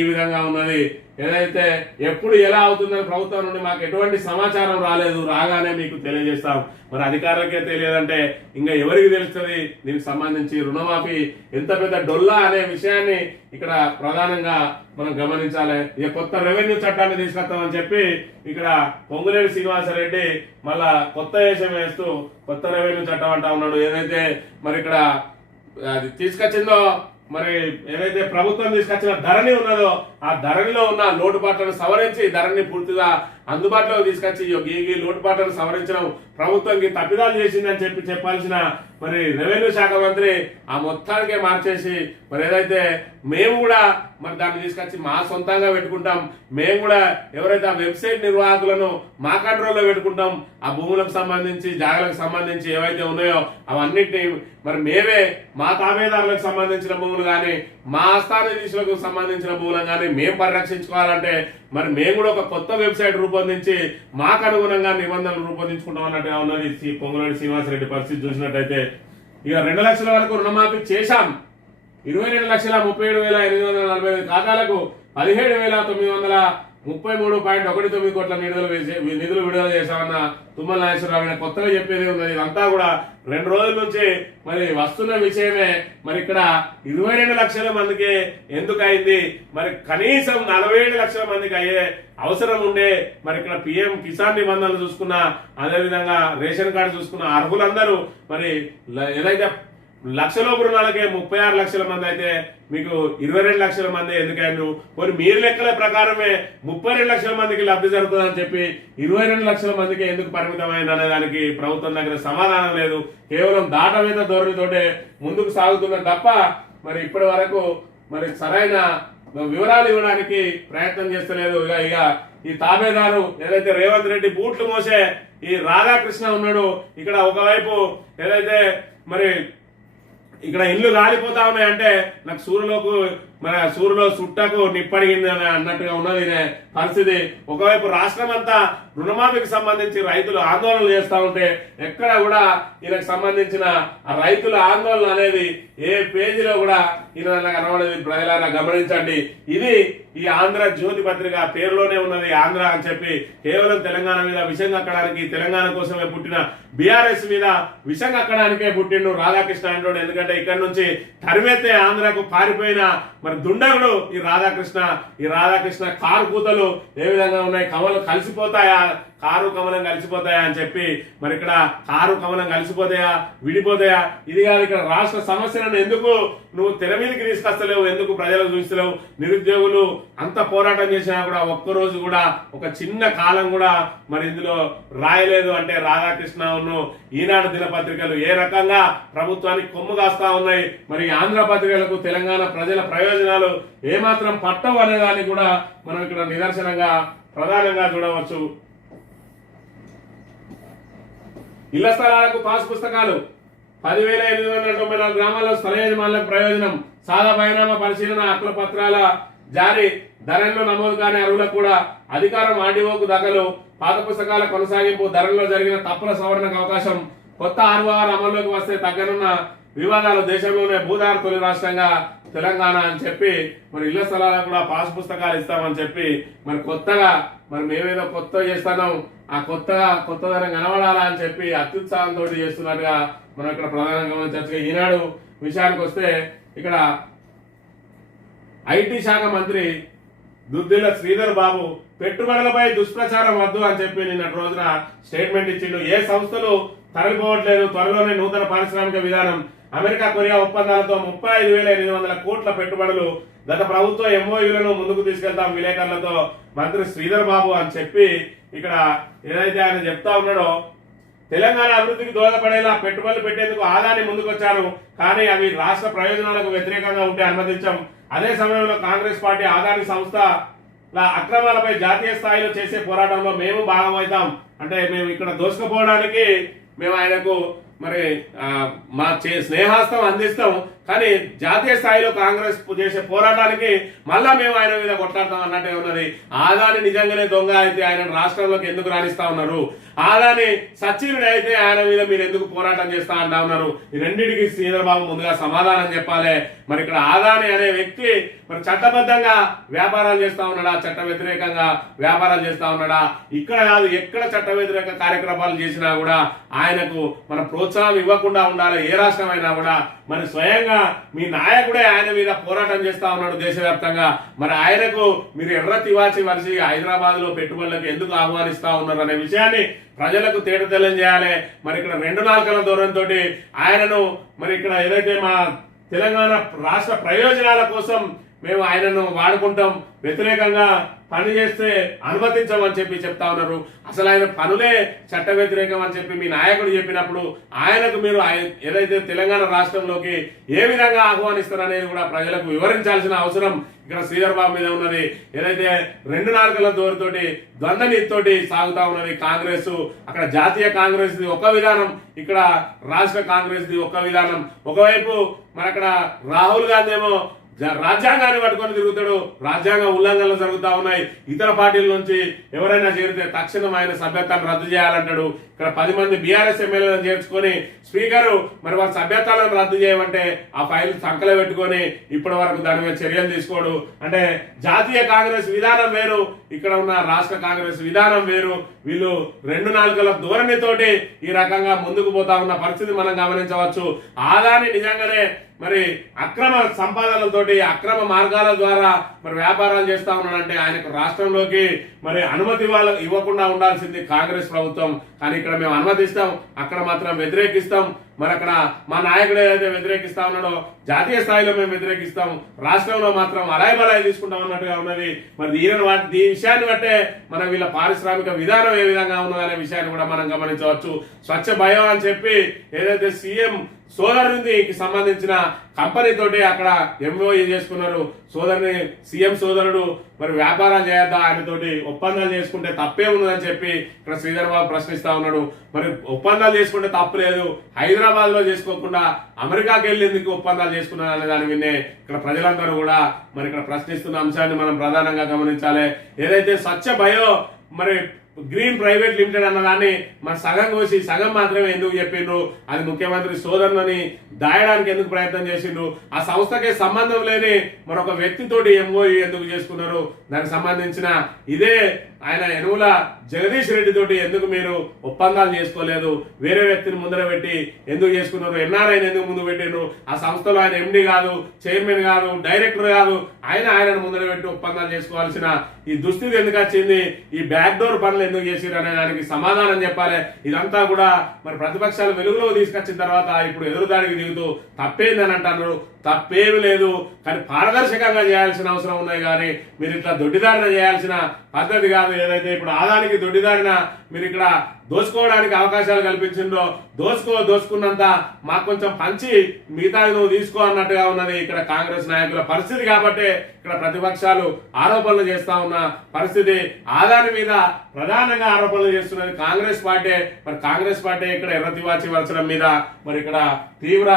ఈ విధంగా ఉన్నది. ఏదైతే ఎప్పుడు ఎలా అవుతుందని ప్రభుత్వం నుండి మాకు ఎటువంటి సమాచారం రాలేదు, రాగానే మీకు తెలియజేస్తాం. మరి అధికారులకే తెలియదంటే ఇంకా ఎవరికి తెలుస్తుంది? దీనికి సంబంధించి రుణమాఫీ ఎంత పెద్ద డొల్లా అనే విషయాన్ని ఇక్కడ ప్రధానంగా మనం గమనించాలి. ఇక కొత్త రెవెన్యూ చట్టాన్ని తీసుకొస్తామని చెప్పి ఇక్కడ పొంగులేటి శ్రీనివాసరెడ్డి మళ్ళా కొత్త వేషం వేస్తూ కొత్త రెవెన్యూ చట్టం అంటా ఉన్నాడు. ఏదైతే మరి ఇక్కడ అది తీసుకొచ్చిందో, మరి ఏదైతే ప్రభుత్వం తీసుకొచ్చిన ధరణి ఉన్నదో ఆ ధరణిలో ఉన్న లోటుపాట్లను సవరించి ధరణిని పూర్తిగా అందుబాటులోకి తీసుకొచ్చి ఈ లోటుపాట్లను సవరించడం ప్రభుత్వంకి తప్పిదాలు చేసిందని చెప్పాల్సిన మరి రెవెన్యూ శాఖ మంత్రి ఆ మొత్తానికే మార్చేసి మరి ఏదైతే మేము కూడా మరి దాన్ని తీసుకొచ్చి మా సొంతంగా పెట్టుకుంటాం, మేము కూడా ఎవరైతే ఆ వెబ్సైట్ నిర్వాహకులను మా కంట్రోల్లో పెట్టుకుంటాం, ఆ భూములకు సంబంధించి జాగాలకు సంబంధించి ఏవైతే ఉన్నాయో అవన్నిటిని మరి మేమే మా తాబేదారులకు సంబంధించిన భూములు కానీ మా ఆస్థానధీశులకు సంబంధించిన భూములను కానీ మేము పరిరక్షించుకోవాలంటే మరి మేము కూడా ఒక కొత్త వెబ్సైట్ రూపొందించి మాకు అనుగుణంగా నిబంధనలు రూపొందించుకుంటాం అన్నట్టుగా ఉన్నది పొంగులేటి శ్రీనివాసరెడ్డి పరిస్థితి చూసినట్టయితే. ఇక 2 లక్షల వరకు రుణమాఫీ చేశాం. 22,37,845 ఖాతాలకు 17,933.19 కోట్ల నిధులు విడుదల చేశామన్న తుమ్మల నాగేశ్వరరావు కొత్తగా చెప్పేది ఉన్నది. ఇదంతా కూడా 2 రోజుల నుంచి మరి వస్తున్న విషయమే. మరి ఇక్కడ 22 లక్షల మందికి ఎందుకు అయింది? మరి కనీసం 47 లక్షల మందికి అయ్యే అవసరం ఉండే. మరి ఇక్కడ PM కిసాన్ నిబంధనలు చూసుకున్నా, అదేవిధంగా రేషన్ కార్డు చూసుకున్న అర్హులందరూ మరి ఏదైతే లక్షలోపు రుణాలకే 36 లక్షల మంది అయితే మీకు 22 లక్షల మంది ఎందుకైనా పోనీ మీరు లెక్కల ప్రకారమే 32 లక్షల మందికి లబ్ధి జరుగుతుందని చెప్పి 22 లక్షల మందికి ఎందుకు పరిమితమైంది అనే దానికి ప్రభుత్వం దగ్గర సమాధానం లేదు. కేవలం దాటవేత ధోరణితోటే ముందుకు సాగుతున్నది తప్ప మరి ఇప్పటి వరకు మరి సరైన వివరాలు ఇవ్వడానికి ప్రయత్నం చేస్తలేదు. ఇక ఈ తాబేదారు ఏదైతే రేవంత్ రెడ్డి బూట్లు మోసే ఈ రాధాకృష్ణ ఉన్నాడు, ఇక్కడ ఒకవైపు ఏదైతే మరి ఇక్కడ ఇల్లు కాలిపోతా ఉన్నాయంటే నాకు సూర్యులో సుట్టకు నిప్పడిగింది అని అన్నట్టుగా ఉన్నది పరిస్థితి. ఒకవైపు రాష్ట్రం అంతా రుణమాఫీకి సంబంధించి రైతులు ఆందోళనలు చేస్తూ ఉంటే ఎక్కడ కూడా ఈయనకు సంబంధించిన ఆ రైతుల ఆందోళన అనేది ఏ పేజీలో కూడా ఈయన కనబడేది. ప్రజలారా గమనించండి, ఇది ఈ ఆంధ్ర జ్యోతి పత్రిక పేరులోనే ఉన్నది ఆంధ్ర అని చెప్పి కేవలం తెలంగాణ మీద విషం కక్కడానికి, తెలంగాణ కోసమే పుట్టిన బీఆర్ఎస్ మీద విషం కక్కడానికే పుట్టిండు రాధాకృష్ణ అంటాడు. ఎందుకంటే ఇక్కడ నుంచి తరిమెత్తే ఆంధ్రకు పారిపోయిన మరి దుండగుడు ఈ రాధాకృష్ణ కారు కూతలు ఏ విధంగా ఉన్నాయి, కమలు కలిసిపోతాయా, కారు కమలం కలిసిపోతాయా అని చెప్పి మరి ఇక్కడ కారు కమలం కలిసిపోతాయా విడిపోతాయా ఇది కాదు. ఇక్కడ రాష్ట్ర సమస్యలను ఎందుకు నువ్వు తెర మీదకి తీసుకొస్తలేవు, ఎందుకు ప్రజలకు చూస్తలేవు? నిరుద్యోగులు అంత పోరాటం చేసినా కూడా ఒక్కరోజు కూడా ఒక చిన్న కాలం కూడా మరి ఇందులో రాయలేదు అంటే రాధాకృష్ణను ఈనాడు దినపత్రికలు ఏ రకంగా ప్రభుత్వానికి కొమ్ము కాస్తా ఉన్నాయి, మరి ఆంధ్ర పత్రికలకు తెలంగాణ ప్రజల ప్రయోజనాలు ఏమాత్రం పట్టవు అనేదాన్ని కూడా మనం ఇక్కడ నిదర్శనంగా ప్రధానంగా చూడవచ్చు. ఇళ్ల స్థలాలకు పాస్ పుస్తకాలు 10,894 గ్రామాల్లో స్థల యజమానులకు ప్రయోజనం. సాదా బైనామా పరిశీలన, హక్కుల పత్రాల జారీ, ధరల్లో నమోదు కాని అర్హులకు కూడా అధికారం ఆర్డీఓకు దఖలు, పాత పుస్తకాల కొనసాగింపు, ధరల్లో జరిగిన తప్పుల సవరణకు అవకాశం, కొత్త ఆర్ఓఆర్ అమల్లోకి వస్తే తగ్గనున్న వివాదాలు, దేశంలోనే భూదార తొలి రాష్ట్రంగా తెలంగాణ అని చెప్పి మరి ఇళ్ల స్థలాలకు కూడా పాస్ పుస్తకాలు ఇస్తామని చెప్పి మరి కొత్తగా మరి మేమేదో కొత్త చేస్తున్నాం, ఆ కొత్తదనం కనబడాలా అని చెప్పి అత్యుత్సాహంతో చేస్తున్నట్టుగా మనం ఇక్కడ ప్రధానంగా గమనించవచ్చు. ఈనాడు విషయానికి వస్తే ఇక్కడ ఐటీ శాఖ మంత్రి దుద్దిళ్ల శ్రీధర్ బాబు పెట్టుబడులపై దుష్ప్రచారం వద్దు అని చెప్పి నిన్నటి రోజున స్టేట్మెంట్ ఇచ్చిండు. ఏ సంస్థలు తరలిపోవట్లేదు, త్వరలోనే నూతన పారిశ్రామిక విధానం, అమెరికా కొరియా ఒప్పందాలతో 35,800 కోట్ల పెట్టుబడులు, గత ప్రభుత్వ ఎంఓయూలను ముందుకు తీసుకెళ్తాం విలేకరులతో మంత్రి శ్రీధర్ బాబు అని చెప్పి ఇక్కడ ఏదైతే ఆయన చెప్తా ఉన్నాడో తెలంగాణ అభివృద్ధికి దోహదపడేలా పెట్టుబడులు పెట్టేందుకు ఆదాని ముందుకొచ్చారు, కానీ అవి రాష్ట్ర ప్రయోజనాలకు వ్యతిరేకంగా ఉంటే అనుమతించాం. అదే సమయంలో కాంగ్రెస్ పార్టీ ఆదాని సంస్థ అక్రమాలపై జాతీయ స్థాయిలో చేసే పోరాటంలో మేము భాగమవుతాం. అంటే మేము ఇక్కడ దోసుకుపోవడానికి మేము ఆయనకు మరి మా స్నేహాస్తం అందిస్తాం, కానీ జాతీయ స్థాయిలో కాంగ్రెస్ చేసే పోరాటానికి మళ్ళా మేము ఆయన మీద కొట్లాడతాం అన్నట్టే ఉన్నది. ఆదాని నిజంగానే దొంగ అయితే ఆయన రాష్ట్రంలోకి ఎందుకు రాణిస్తా ఉన్నారు? ఆదాని సచివుడు అయితే ఆయన మీద మీరు ఎందుకు పోరాటం చేస్తా అంటా ఉన్నారు? ఈ రెండింటికి శ్రీధర్ బాబు ముందుగా సమాధానం చెప్పాలి. మరి ఇక్కడ ఆదాని అనే వ్యక్తి మరి చట్టబద్ధంగా వ్యాపారాలు చేస్తా ఉన్నాడా, చట్ట వ్యతిరేకంగా వ్యాపారాలు చేస్తా ఉన్నాడా? ఇక్కడ కాదు, ఎక్కడ చట్ట వ్యతిరేక కార్యక్రమాలు చేసినా కూడా ఆయనకు మన ప్రోత్సాహం ఇవ్వకుండా ఉండాలి. ఏ రాష్ట్రమైనా కూడా మరి స్వయంగా మీ నాయకుడే ఆయన మీద పోరాటం చేస్తా ఉన్నాడు దేశవ్యాప్తంగా. మరి ఆయనకు మీరు ఎర్ర తివాచి వరిసి హైదరాబాద్ లో పెట్టుబడులకు ఎందుకు ఆహ్వానిస్తా ఉన్నారు అనే విషయాన్ని ప్రజలకు తేటతెల్లం చేయాలి. మరి ఇక్కడ 2 నాలుకల ధోరణితో ఆయనను మరి ఇక్కడ ఏదైతే మా తెలంగాణ రాష్ట్ర ప్రయోజనాల కోసం మేము ఆయనను వాడుకుంటాం, వ్యతిరేకంగా పని చేస్తే అనుమతించమని చెప్పి చెప్తా ఉన్నారు. అసలు ఆయన పనులే చట్ట వ్యతిరేకం అని చెప్పి మీ నాయకుడు చెప్పినప్పుడు ఆయనకు మీరు ఏదైతే తెలంగాణ రాష్ట్రంలోకి ఏ విధంగా ఆహ్వానిస్తారనేది కూడా ప్రజలకు వివరించాల్సిన అవసరం ఇక్కడ శ్రీధర్ బాబు మీద ఉన్నది. ఏదైతే 2 నాలుకల దోరితోటి ద్వంద్వ నీతితోటి సాగుతా ఉన్నది కాంగ్రెస్. అక్కడ జాతీయ కాంగ్రెస్ ది ఒక విధానం, ఇక్కడ రాష్ట్ర కాంగ్రెస్ ది ఒక విధానం. ఒకవైపు మరి అక్కడ రాహుల్ గాంధీ ఏమో రాజ్యాంగాన్ని పట్టుకొని తిరుగుతాడు, రాజ్యాంగ ఉల్లంఘనలు జరుగుతా ఉన్నాయి. ఇతర పార్టీల నుంచి ఎవరైనా చేరితే తక్షణం ఆయన సభ్యత్వాన్ని రద్దు చేయాలంటాడు. ఇక్కడ 10 మంది బీఆర్ఎస్ ఎమ్మెల్యేలను చేర్చుకొని స్పీకరు మరి వారి సభ్యత్వాలను రద్దు చేయమంటే ఆ ఫైల్ సంకలో పెట్టుకొని ఇప్పటి వరకు దాని మీద చర్యలు తీసుకోడు. అంటే జాతీయ కాంగ్రెస్ విధానం వేరు, ఇక్కడ ఉన్న రాష్ట్ర కాంగ్రెస్ విధానం వేరు. వీళ్ళు 2 నాలుకల ధోరణితోటి ఈ రకంగా ముందుకు పోతా ఉన్న పరిస్థితి మనం గమనించవచ్చు. ఆదాని నిజంగానే మరి అక్రమ సంపాదనలతోటి అక్రమ మార్గాల ద్వారా మరి వ్యాపారాలు చేస్తా ఉన్నాడంటే ఆయనకు రాష్ట్రంలోకి మరి అనుమతి ఇవ్వకుండా ఉండాల్సింది కాంగ్రెస్ ప్రభుత్వం. కానీ ఇక్కడ మేము అనుమతిస్తాం, అక్కడ మాత్రం వ్యతిరేకిస్తాం. మరి అక్కడ మా నాయకుడు ఏదైతే వ్యతిరేకిస్తా ఉన్నాడో జాతీయ స్థాయిలో మేము వ్యతిరేకిస్తాం, రాష్ట్రంలో మాత్రం అలాయి బలాయి తీసుకుంటాం అన్నట్టుగా ఉన్నది. మరి ఈ విషయాన్ని బట్టే మనం వీళ్ళ పారిశ్రామిక విధానం ఏ విధంగా ఉన్నదనే విషయాన్ని కూడా మనం గమనించవచ్చు. స్వచ్ఛ బయో అని చెప్పి ఏదైతే సీఎం సోదరునికి సంబంధించిన కంపెనీ తోటి అక్కడ ఎంఓఈ చేసుకున్నారు. సోదరుని సీఎం సోదరుడు మరి వ్యాపారాలు చేయొద్దా, ఆయనతోటి ఒప్పందాలు చేసుకుంటే తప్పే ఉన్నదని చెప్పి ఇక్కడ శ్రీధర్ బాబు ప్రశ్నిస్తా ఉన్నాడు. మరి ఒప్పందాలు చేసుకుంటే తప్పు లేదు, హైదరాబాద్ లో చేసుకోకుండా అమెరికాకి వెళ్ళేందుకు ఒప్పందాలు చేసుకున్నారు అనే దాని విన్నే ఇక్కడ ప్రజలందరూ కూడా మరి ఇక్కడ ప్రశ్నిస్తున్న అంశాన్ని మనం ప్రధానంగా గమనించాలి. ఏదైతే స్వచ్ఛ బయో మరి గ్రీన్ ప్రైవేట్ లిమిటెడ్ అన్నదాన్ని మన సగం కోసి సగం మాత్రమే ఎందుకు చెప్పిండ్రు, అది ముఖ్యమంత్రి సోదరుని దాయడానికి ఎందుకు ప్రయత్నం చేసిండ్రు, ఆ సంస్థకే సంబంధం లేని మరొక వ్యక్తితోటి ఎంఓఈ ఎందుకు చేసుకున్నారు, దానికి సంబంధించిన ఇదే ఆయన ఎనుగుల జగదీష్ రెడ్డి తోటి ఎందుకు మీరు ఒప్పందాలు చేసుకోలేదు, వేరే వ్యక్తిని ముందర పెట్టి ఎందుకు చేసుకున్నారు, ఎన్ఆర్ఐని ఎందుకు ముందు పెట్టిండ్రు, ఆ సంస్థలో ఆయన ఎండి కాదు, చైర్మన్ కాదు, డైరెక్టర్ కాదు, ఆయనను ముందర పెట్టి ఒప్పందాలు చేసుకోవాల్సిన ఈ దుస్థితి ఎందుకు వచ్చింది, ఈ బ్యాక్ డోర్ పనులు ఎందుకు చేసిరు అనే దానికి సమాధానం చెప్పాలి. ఇదంతా కూడా మరి ప్రతిపక్షాలు వెలుగులో తీసుకొచ్చిన తర్వాత ఇప్పుడు ఎదురుదాడికి దిగుతూ తప్పేందని అంటున్నారు. తప్పేమి లేదు, కానీ పారదర్శకంగా చేయాల్సిన అవసరం ఉన్నాయి. కానీ మీరు ఇట్లా దొడ్డిదారిన చేయాల్సిన పద్ధతి కాదు. ఏదైతే ఇప్పుడు ఆదానికి దొడ్డిదారిన మీరు ఇక్కడ దోచుకోవడానికి అవకాశాలు కల్పించిందో దోచుకున్నంత మాకు కొంచెం పంచి మిగతాది నువ్వు తీసుకో అన్నట్టుగా ఉన్నది ఇక్కడ కాంగ్రెస్ నాయకుల పరిస్థితి. కాబట్టి ఇక్కడ ప్రతిపక్షాలు ఆరోపణలు చేస్తా ఉన్న పరిస్థితి. ఆదాని మీద ప్రధానంగా ఆరోపణలు చేస్తున్నది కాంగ్రెస్ పార్టీ. మరి కాంగ్రెస్ పార్టీ ఇక్కడ ఎర్రతివాచి వలసడం మీద మరి ఇక్కడ తీవ్ర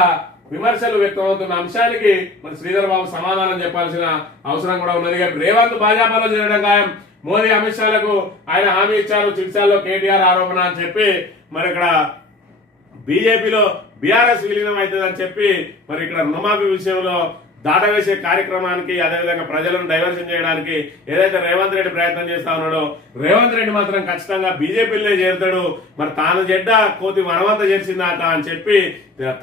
విమర్శలు వ్యక్తమవుతున్న అంశానికి మరి శ్రీధర్ బాబు సమాధానం చెప్పాల్సిన అవసరం కూడా ఉన్నది. రేవంత్ భాజపాలో చేరడం ఖాయం, మోదీ అమిత్ షాలకు ఆయన హామీ ఇచ్చారు, చికిత్సల్లో కేటీఆర్ ఆరోపణ అని చెప్పి మరి ఇక్కడ బీజేపీలో బీఆర్ఎస్ విలీనం అవుతుందని చెప్పి మరి ఇక్కడ రుణమాఫీ విషయంలో దాటవేసే కార్యక్రమానికి అదేవిధంగా ప్రజలను డైవర్షన్ చేయడానికి ఏదైతే రేవంత్ రెడ్డి ప్రయత్నం చేస్తా ఉన్నాడో, రేవంత్ రెడ్డి మాత్రం ఖచ్చితంగా బీజేపీలోనే చేరుతాడు. మరి తాను జెడ్డ కోతి మనవంత చేసిందాట అని చెప్పి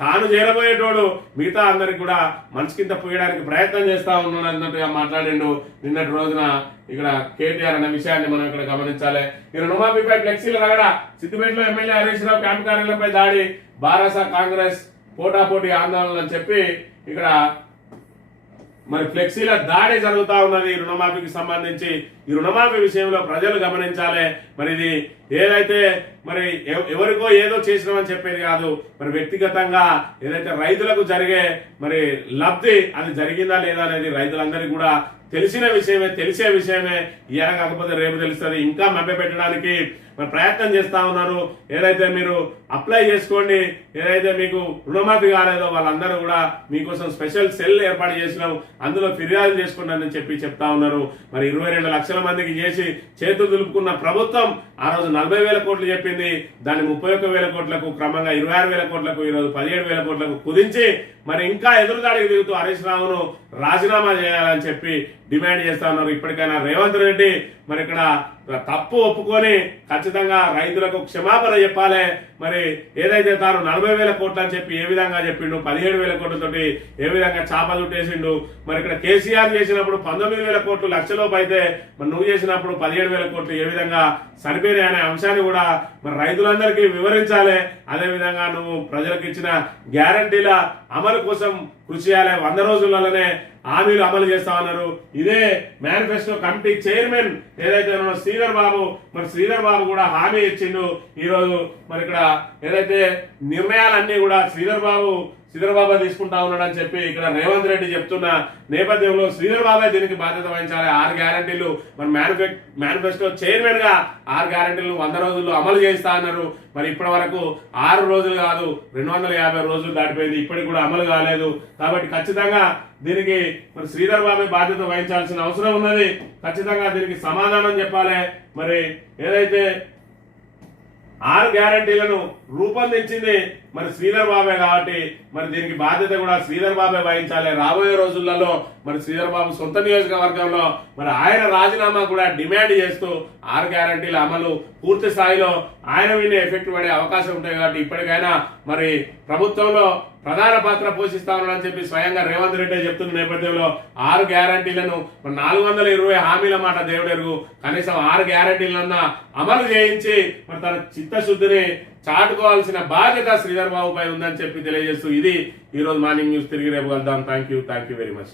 తాను చేరబోయేటోడు మిగతా అందరికి కూడా మనసు కింద పోయడానికి ప్రయత్నం చేస్తా ఉన్నాడు అన్నట్టుగా మాట్లాడిండు నిన్నటి రోజున ఇక్కడ కేటీఆర్ అనే విషయాన్ని మనం ఇక్కడ గమనించాలి. ఈ రుణమాఫీపై ఫ్లెక్సీలు రగడ, సిద్దిపేటలో ఎమ్మెల్యే హరీష్ రావు క్యాంపు కార్యాలయంపై దాడి, బారాస కాంగ్రెస్ పోటాపోటీ ఆందోళన అని చెప్పి ఇక్కడ మరి ఫ్లెక్సీల దాడి జరుగుతా ఉన్నది రుణమాఫీకి సంబంధించి. ఈ రుణమాఫీ విషయంలో ప్రజలు గమనించాలి. మరి ఇది ఏదైతే మరి ఎవరికో ఏదో చేసినామని చెప్పేది కాదు, మరి వ్యక్తిగతంగా ఏదైతే రైతులకు జరిగే మరి లబ్ధి అది జరిగిందా లేదా అనేది రైతులందరికీ కూడా తెలిసిన విషయమే, తెలిసే విషయమే. ఇలా కాకపోతే రేపు తెలుస్తుంది. ఇంకా మభ్యపెట్టడానికి మరి ప్రయత్నం చేస్తా ఉన్నారు. ఏదైతే మీరు అప్లై చేసుకోండి, ఏదైతే మీకు రుణమాఫీ కాలేదో వాళ్ళందరూ కూడా మీకోసం స్పెషల్ సెల్ ఏర్పాటు చేసినాం, అందులో ఫిర్యాదు చేసుకోండి అని చెప్పి చెప్తా ఉన్నారు. మరి 22 లక్షల మందికి చేసి చేతులు దులుపుకున్న ప్రభుత్వం ఆ రోజు 40,000 కోట్లు చెప్పింది, దాన్ని 31,000 కోట్లకు క్రమంగా 26,000 కోట్లకు ఈరోజు 17,000 కోట్లకు కుదించి మరి ఇంకా ఎదురుదాడికి దిగుతూ హరీష్ రావును రాజీనామా చేయాలని చెప్పి డిమాండ్ చేస్తా ఉన్నారు. ఇప్పటికైనా రేవంత్ రెడ్డి మరి ఇక్కడ తప్పు ఒప్పుకొని ఖచ్చితంగా రైతులకు క్షమాపణ చెప్పాలి. మరి ఏదైతే తాను 40,000 కోట్లు అని చెప్పి ఏ విధంగా చెప్పిండు, 17,000 కోట్లతోటి ఏ విధంగా చాప చుట్టేసిండు. మరి ఇక్కడ కేసీఆర్ చేసినప్పుడు 19,000 కోట్లు లక్షలోపు అయితే మరి నువ్వు చేసినప్పుడు 17,000 కోట్లు ఏ విధంగా సరిపోయినాయి అనే అంశాన్ని కూడా మరి రైతులందరికీ వివరించాలి. అదేవిధంగా నువ్వు ప్రజలకు ఇచ్చిన గ్యారంటీల అమలు కోసం కృషి చేయాలి. 100 రోజులలోనే హామీలు అమలు చేస్తా ఉన్నారు. ఇదే మేనిఫెస్టో కమిటీ చైర్మన్ ఏదైతే శ్రీధర్ బాబు, మరి శ్రీధర్ బాబు కూడా హామీ ఇచ్చిండు. ఈ రోజు మరి ఇక్కడ ఏదైతే నిర్ణయాలన్నీ కూడా శ్రీధర్ బాబు తీసుకుంటా ఉన్నాడని చెప్పి ఇక్కడ రేవంత్ రెడ్డి చెప్తున్న నేపథ్యంలో శ్రీధర్ బాబే దీనికి బాధ్యత వహించాలి. 6 గ్యారంటీలు మరి మేనిఫెస్టో చైర్మన్ గా 6 గ్యారంటీలు 100 రోజుల్లో అమలు చేస్తా అన్నారు. మరి ఇప్పటి వరకు 6 రోజులు కాదు 250 రోజులు దాటిపోయింది, ఇప్పటికి కూడా అమలు కాలేదు. కాబట్టి ఖచ్చితంగా దీనికి మరి శ్రీధర్ బాబే బాధ్యత వహించాల్సిన అవసరం ఉన్నది. ఖచ్చితంగా దీనికి సమాధానం చెప్పాలి. మరి ఏదైతే 6 గ్యారంటీలను రూపొందించింది మరి శ్రీధర్ బాబే కాబట్టి మరి దీనికి బాధ్యత కూడా శ్రీధర్ బాబే వహించాలి. రాబోయే రోజులలో మరి శ్రీధర్ బాబు సొంత నియోజకవర్గంలో మరి ఆయన రాజీనామా కూడా డిమాండ్ చేస్తూ 6 గ్యారంటీల అమలు పూర్తి స్థాయిలో ఆయన మీద ఎఫెక్ట్ పడే అవకాశం ఉంటాయి. కాబట్టి ఇప్పటికైనా మరి ప్రభుత్వంలో ప్రధాన పాత్ర పోషిస్తా ఉన్నాడని చెప్పి స్వయంగా రేవంత్ రెడ్డి చెప్తున్న నేపథ్యంలో 6 గ్యారంటీలను 420 హామీల మాట దేవుడెరుగు, కనీసం 6 గ్యారంటీలన్నా అమలు చేయించి మరి తన చిత్తశుద్ధిని చాటుకోవాల్సిన బాధ్యత శ్రీధర్ బాబుపై ఉందని చెప్పి తెలియజేస్తూ ఇది ఈ రోజు మార్నింగ్ న్యూస్. తిరిగి రేపు కలుద్దాం. Thank you very much.